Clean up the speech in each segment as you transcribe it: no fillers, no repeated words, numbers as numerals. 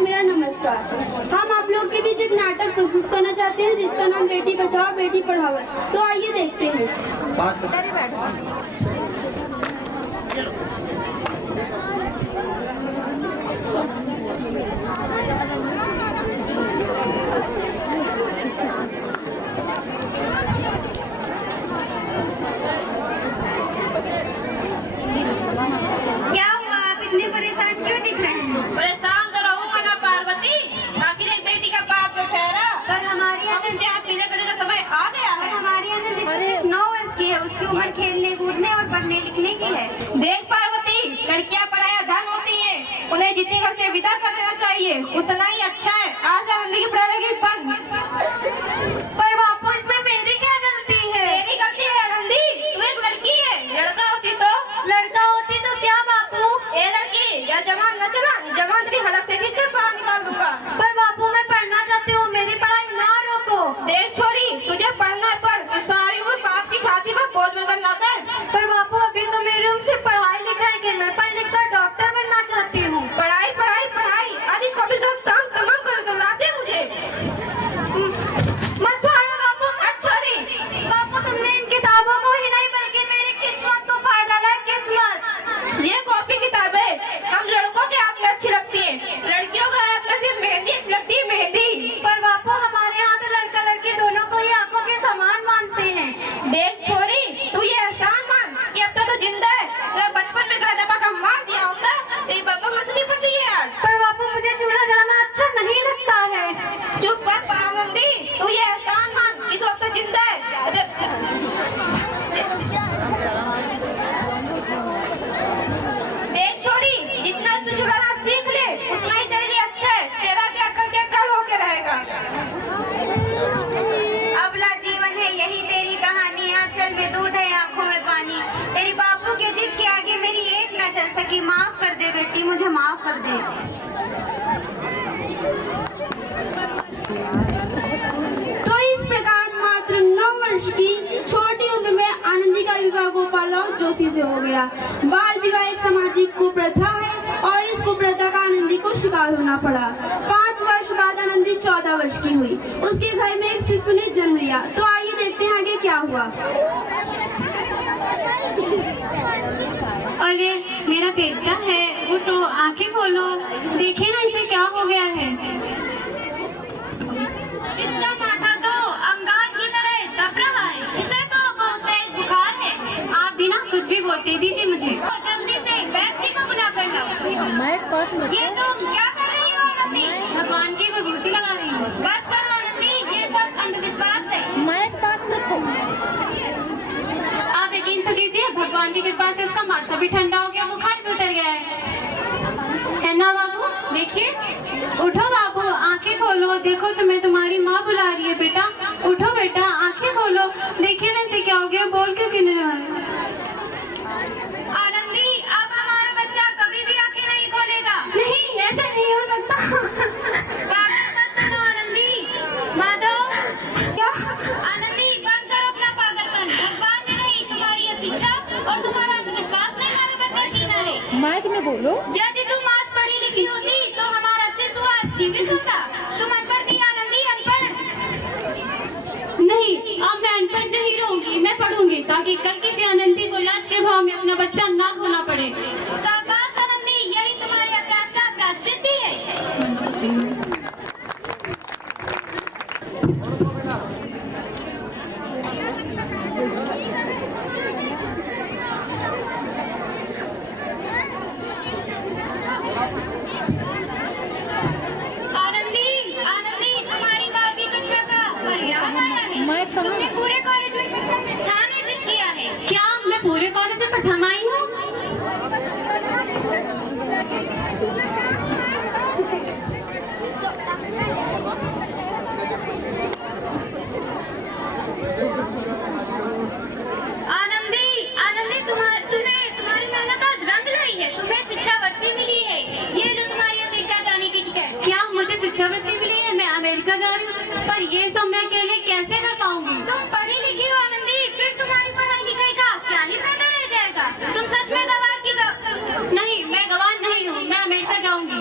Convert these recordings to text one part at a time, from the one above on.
मेरा नमस्कार। हम आप लोग के बीच एक नाटक प्रस्तुत करना चाहते हैं जिसका नाम बेटी बचाओ बेटी पढ़ाओ। तो आइए देखते हैं। क्या हुआ, आप इतने परेशान क्यों दिख रहे हैं? परेशान तो रहूंगा ना पार्वती, आखिर एक बेटी का बाप तो ठहरा। पर हमारी अब उसके हाथ पीले करने का समय आ गया है। हमारी अनंदी तो सिर्फ 9 वर्ष की है। उसकी उम्र खेलने कूदने और पढ़ने लिखने की है। देख पार्वती, लड़कियां पराया धन होती हैं, उन्हें जितनी घर से विदा कर देना चाहिए उतना ही अच्छा है। आज आनंदी की पढ़ाई लगी पर बापू, इसमें मेरी क्या गलती है? तेरी गलती है आनंदी, तू एक लड़की है। लड़का होती तो क्या बापू? ए लड़की, या जवान न चला, जवान तेरी हलक से खींच कर बाहर निकाल दूंगा। पर बापू, मैं पढ़ना चाहती हूँ, मेरी पढ़ाई ना रोको। देख छोरी, तुझे पढ़ना है पढ़, तू सारी उम्र बाप की छाती पर बोझ बनकर ना बैठ। पर बापू, अभी तो मेरी उम्र से पढ़ाई लिखाई के मैं पढ़ लिख कर डॉक्टर बनना चाहती हूँ। पढ़ाई पढ़ाई पढ़ाई, अरे कभी तो काम तमाम कर दो, ला दे मुझे। मत फाड़ो बापू। छोरी, बापू, तुमने इन किताबों को ही नहीं बल्कि मेरी किस्मत को फाड़ डाला है। किस्मत? ये कॉपी किताबें हम लड़कों के हाथ में अच्छी लगती है, लड़कियों के हाथ में सिर्फ मेहंदी अच्छी लगती है, मेहंदी। पर बापू, हमारे यहाँ तो लड़का लड़की दोनों को ही आंखों के समान मानते हैं। देख छोरी, तू ये एहसान मान कि अब तक तो जिंदा है। तेरा बचपन में गला दबा कर मार दिया होता, तेरी बाबा मछली पड़ती है आज। पर बापू, मुझे चूल्हा जलाना अच्छा नहीं लगता है। चुप कर पाबंदी, तू ये एहसान मान कि तू अब तक जिंदा है। देख छोरी, जितना तू चुराना सीख ले उतना ही तेरे लिए अच्छा है। तेरा क्या करके कल होके रहेगा। अबला जीवन है यही तेरी कहानी। आंचल में दूध है, आंखों में पानी। तेरी बापू के जिद के आगे मेरी एक न चल सकी। माफ कर दे बेटी, मुझे माफ कर दे। तो इस प्रकार मात्र 9 वर्ष की छोटी उम्र में आनंदी का विवाह गोपालराव जोशी से हो गया। बाल विवाह एक सामाजिक कुप्रथा है और इस कुप्रथा का आनंदी को शिकार होना पड़ा। 5 वर्ष बाद आनंदी 14 वर्ष की हुई। उसके घर में एक शिशु ने जन्म लिया। तो आइए देखते हैं आगे क्या हुआ। अरे मेरा बेटा है, उठो, आंखें खोलो, देखिए ना इसे क्या हो गया है। इसका माथा तो अंगार की तरह दब रहा है। इसे तो बहुत तेज बुखार है। आप भी ना कुछ भी बोलते, दीजिए मुझे। तो जल्दी से वैद्य जी को बुला कर लाओ। ये तुम क्या कर रही हो आनंदी? भगवान की विभूति लगा रही हूँ। बस करो आनंदी, ये सब अंधविश्वास है। आप यकीन तो कीजिए, भगवान की कृपा से उसका माथा भी ठंडा हो गया, बुखार भी उतर गया है ना बाबू? देखिए, उठो बाबू, आंखें खोलो, देखो तुम्हें तुम्हारी माँ बुला रही है। बेटा उठो, बेटा आंखें खोलो, देखिए ना इसे क्या हो गया, बोल क्यों नहीं रहा है? आनंदी, अब हमारा बच्चा कभी भी आंखें नहीं खोलेगा। नहीं, ऐसा नहीं हो सकता। पागल मत बनो आनंदी। माधव, क्या? आनंदी बंद करो अपना पागलपन। भगवान ने नहीं तुम्हारी ये शिक्षा और तुम्हारा अंधविश्वास ने हमारा बच्चा छीना है। माइक में बोलो। यदि तुम आज पढ़ी लिखी होती तो हमारा शिशु आज जीवित होता। तुम अनपढ़ थी आनंदी, अनपढ़। नहीं, अब मैं अनपढ़ नहीं रहूंगी, मैं पढ़ूंगी ताकि कल किसी आनंदी को लाज के भाव में अपना बच्चा ना खोना पड़े। शाबाश आनंदी, यही तुम्हारे अपराध का प्रायश्चित है। आनंदी, आनंदी, तुम्हारी बारहवीं कक्षा का परिणाम आया है। तुमने पूरे कॉलेज में प्रथम स्थान अर्जित किया है। क्या मैं पूरे कॉलेज में प्रथम आई हूँ? आनंदी, आनंदी, तुम्हारी मेहनत आज रंग लाई है। तुम्हें शिक्षावृत्ति मिली है। ये लो तुम्हारी अमेरिका जाने की टिकट। क्या मुझे शिक्षावृत्ति मिली है? मैं अमेरिका जा रही हूँ, पर ये सब मैं अकेले कैसे कर पाऊंगी? तुम पढ़ी लिखी हो आनंदी, फिर तुम्हारी पढ़ाई लिखाई का क्या ही फायदा रह जाएगा। तुम सच में गवार की नहीं, मैं गवार नहीं हूँ, मैं अमेरिका जाऊंगी।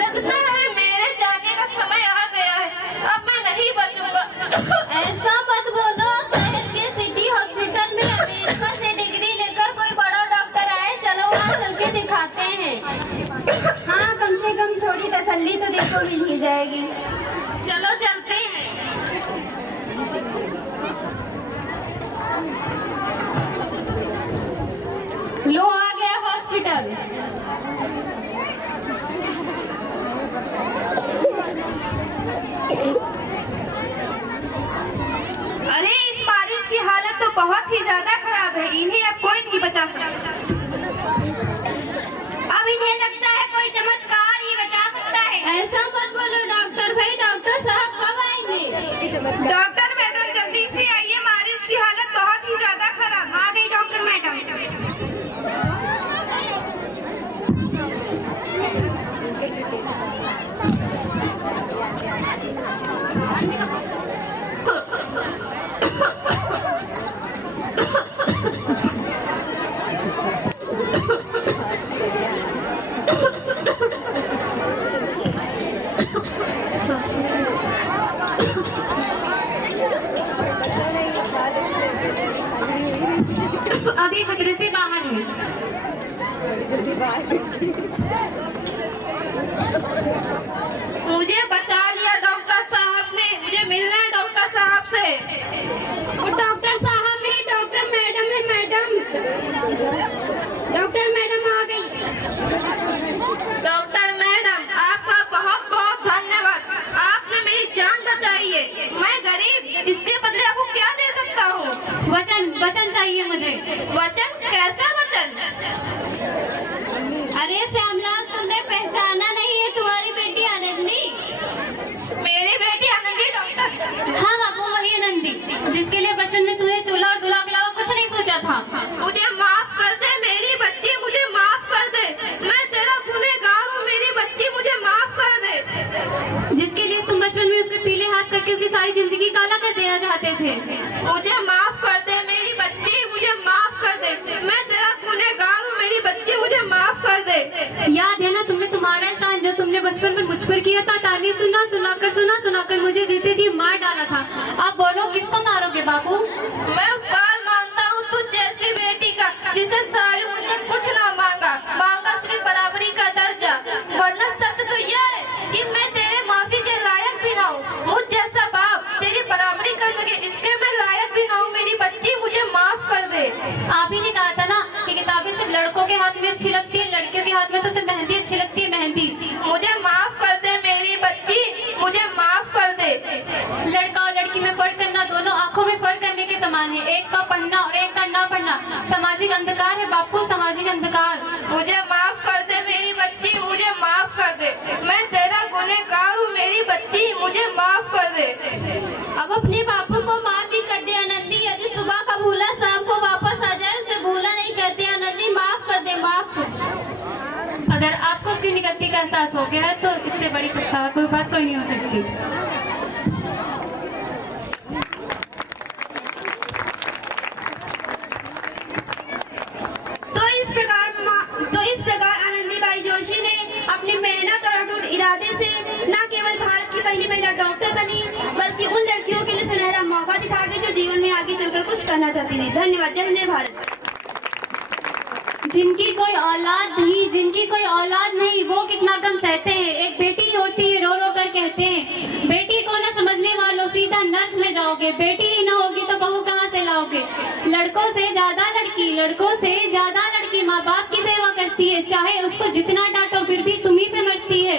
लगता है मेरे जाने का समय आ गया है, अब मैं नहीं बचूंगा। ऐसा मत बोलो, शहर के सिटी हॉस्पिटल में अमेरिका से डिग्री लेकर कोई बड़ा डॉक्टर आए, चलो वहाँ चल के दिखाते हैं। हाँ, कम से कम थोड़ी तसल्ली तो दिल को मिल ही जाएगी। चलो चलते हैं। लो आ गया हॉस्पिटल। अरे इस मरीज की हालत तो बहुत ही ज्यादा खराब है, इन्हें अब कोई नहीं बचा सकता। अब इन्हें लगता है कोई चमत्कार ही बचा सकता है। ऐसा मत बोलो डॉक्टर भाई, डॉक्टर साहब कब आएंगे? डॉक्टर मैडम जल्दी से आइए, मरीज की हालत बहुत ही ज्यादा खराब। आ गई डॉक्टर मैडम। अभी खतरे से बाहर है। मुझे बचा लिया डॉक्टर साहब ने, मुझे मिलना है डॉक्टर साहब से। वो डॉक्टर साहब नहीं, डॉक्टर मैडम है। मैडम, डॉक्टर मैडम आ गई। डॉक्टर मैडम आपका बहुत बहुत धन्यवाद, आपने मेरी जान बचाई है। मैं गरीब, इसके बदले आपको क्या दे सकता हूँ? वचन वचन चाहिए मुझे। वचन? कैसा वचन? अरे श्यामलाल, तुमने पहचाना नहीं है? तुम्हारी बेटी आनंदी। मेरी बेटी आनंदी डॉक्टर? हाँ बाबू, वही आनंदी जिसके लिए बचपन में तूने चूल्हा और दुल्हा के अलावा कुछ नहीं सोचा था। मुझे माफ कर दे मेरी बच्ची, मुझे माफ कर दे। मैं तेरा गुनहगार हूँ, मेरी बच्ची मुझे माफ कर दे। जिसके लिए तुम बचपन में उसके पीले हाथ करके उसकी सारी जिंदगी काला कर देना चाहते थे। मुझे माफ कर दे मेरी बच्ची, मुझे माफ कर दे। मैं तेरा गुनहगार हूँ, मेरी बच्ची मुझे माफ कर दे। याद है ना तुम्हें तुम्हारा एहसान जो तुमने बचपन में मुझ पर किया था? ताली सुनाकर मुझे देते दी मार डाला था। अब बोलो किसको मारोगे बाबू? मैं उपकार मानता हूँ तुझ जैसी बेटी का, जिसे सारी मुझसे कुछ ना मांगा सिर्फ बराबरी का दर्जा। वरना सच तो यह है कि मैं तेरे माफी के लायक भी ना हूँ। मुझ जैसा बाप तेरी बराबरी कर सके, इसके मैं लायक भी ना हूँ। मेरी बच्ची मुझे माफ कर दे। आप ही ने कहा था ना कि किताबें सिर्फ लड़कों के हाथ में अच्छी लगती है, लड़कियों के हाथ में तो सिर्फ मेहंदी अच्छी लगती है, मेहंदी। मुझे माफ कर दे मेरी बच्ची, मुझे माफ कर दे। लड़का और लड़की में फर्क करना दोनों आंखों में फर्क करने के समान है। एक का पढ़ना और एक का ना पढ़ना सामाजिक अंधकार है बापू, सामाजिक अंधकार। मुझे माफ कर दे मेरी बच्ची, मुझे माफ कर दे। मैं तेरा गुनहगार हूँ, मेरी बच्ची मुझे माफ कर दे। अब अपने बापू को माफ भी कर दे आनंदी। यदि सुबह का भूला शाम को वापस आ जाए, उसे भूला नहीं कहते। आनंदी माफ कर दे, माफ कर दे। अगर आपको अपनी निगत्ती का एहसास हो गया है तो इससे बड़ी पछतावा कोई बात कोई नहीं हो सकती। तो इस प्रकार आनंदीबाई जोशी ने अपनी मेहनत और अटूट इरादे से न केवल भारत की पहली महिला डॉक्टर बनी, बल्कि उन लड़कियों के लिए सुनहरा मौका दिखा गई जो जीवन में आगे चलकर कुछ करना चाहती थी। धन्यवाद। जय हिंद भारत। जिनकी कोई औलाद नहीं वो कितना गम सहते हैं। एक बेटी होती है, रो रो कर कहते हैं, बेटी को न समझने वालों सीधा नर्क में जाओगे। बेटी ही न होगी तो बहू कहाँ से लाओगे? लड़कों से ज्यादा लड़की माँ बाप की सेवा करती है, चाहे उसको जितना डांटो फिर भी तुम ही पे मरती है।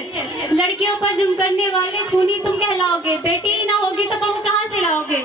लड़कियों पर जुल्म करने वाले खूनी तुम कहलाओगे। बेटी ही न होगी तो बहू कहाँ से लाओगे?